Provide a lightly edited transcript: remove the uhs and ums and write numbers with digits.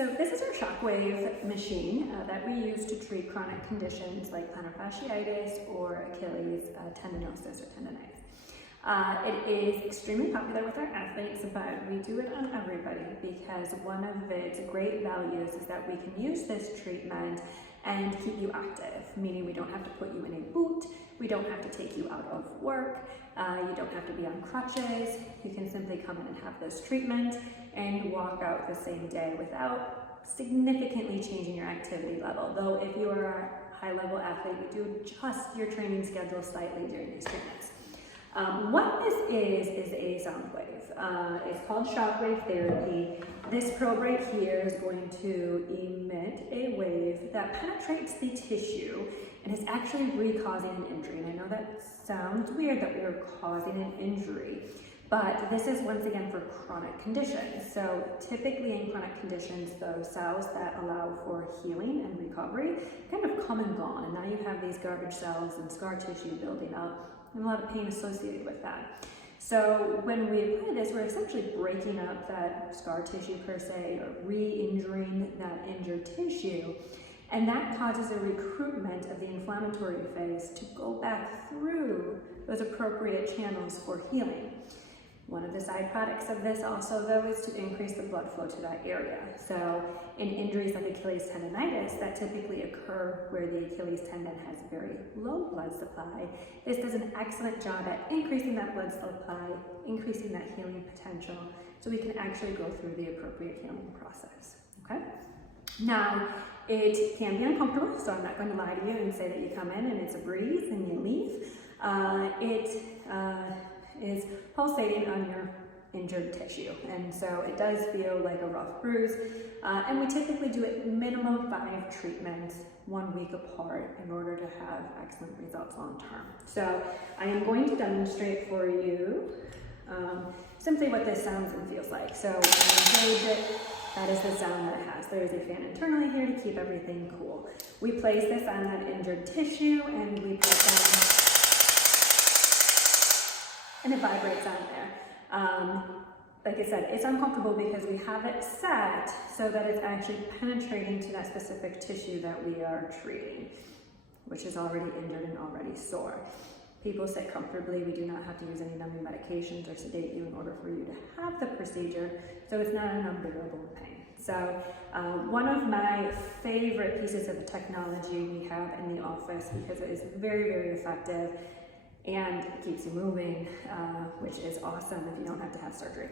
So this is our Shockwave machine that we use to treat chronic conditions like plantar fasciitis or Achilles tendinosis or tendinitis. It is extremely popular with our athletes, but we do it on everybody because one of its great values is that we can use this treatment and keep you active, meaning we don't have to put you in a boot, we don't have to take you out of work, you don't have to be on crutches, you can simply come in and have this treatment and walk out the same day without significantly changing your activity level. Though if you are a high-level athlete, we do adjust your training schedule slightly during these treatments. What this is a sound wave. It's called Shockwave therapy. This probe right here is going to emit a wave that penetrates the tissue and is actually re-causing an injury. And I know that sounds weird that we are causing an injury, but this is once again for chronic conditions. So typically in chronic conditions, those cells that allow for healing and recovery kind of come and gone. And now you have these garbage cells and scar tissue building up and a lot of pain associated with that. So when we apply this, we're essentially breaking up that scar tissue per se, or re-injuring that injured tissue. And that causes a recruitment of the inflammatory phase to go back through those appropriate channels for healing. One of the side products of this also, though, is to increase the blood flow to that area. So in injuries like Achilles tendinitis that typically occur where the Achilles tendon has very low blood supply, this does an excellent job at increasing that blood supply, increasing that healing potential, so we can actually go through the appropriate healing process, okay? Now, it can be uncomfortable, so I'm not going to lie to you and say that you come in and it's a breeze and you leave. It is pulsating on your injured tissue, and so it does feel like a rough bruise, and we typically do it minimum 5 treatments 1 week apart in order to have excellent results long term. So I am going to demonstrate for you simply what this sounds and feels like. So when you engage it, that is the sound that it has. There is a fan internally here to keep everything cool. We place this on that injured tissue and we press down, and it vibrates on there. Like I said, it's uncomfortable because we have it set so that it's actually penetrating to that specific tissue that we are treating, which is already injured and already sore. People sit comfortably. We do not have to use any numbing medications or sedate you in order for you to have the procedure, so it's not an unbearable pain. So one of my favorite pieces of technology we have in the office, because it is very, very effective and it keeps you moving, which is awesome if you don't have to have surgery.